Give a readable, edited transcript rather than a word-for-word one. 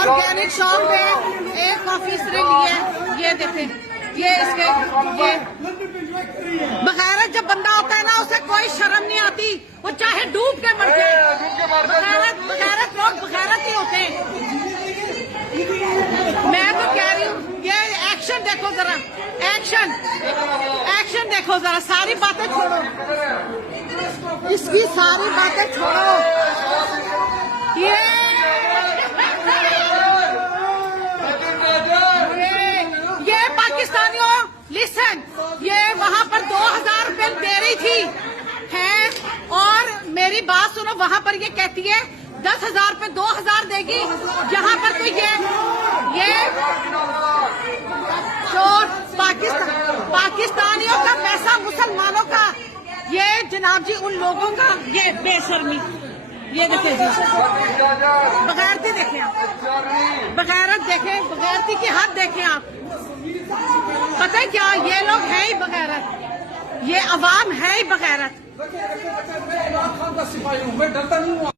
Organic shop में एक coffee इसने ली है, ये देखें, ये इसके ये बगैरत जब बंदा होता है ना उसे कोई शर्म नहीं आती, वो चाहे डूब के मर जाए। बगैरत लोग बगैरत ही होते हैं। मैं तो कह रही हूँ ये एक्शन देखो जरा, एक्शन देखो जरा, सारी बातें छोड़ो, इसकी सारी बातें छोड़ो। ये पाकिस्तानियों लिसन, ये वहां पर 2000 रुपए दे रही थी है, और मेरी बात सुनो, वहां पर ये कहती है 10,000 पे 2000 देगी, यहाँ पर तो ये चोर पाकिस्तानियों का पैसा मुसलमानों का, ये जनाब जी उन लोगों का, ये बेशर्मी, ये देखें जी, बगैरती देखें आप, बगैरत देखें, बगैरती की हद देखें आप। पता है क्या, ये लोग हैं ही बगैरत, ये अवाम है ही बगैरत। मैं डरता नहीं हूँ।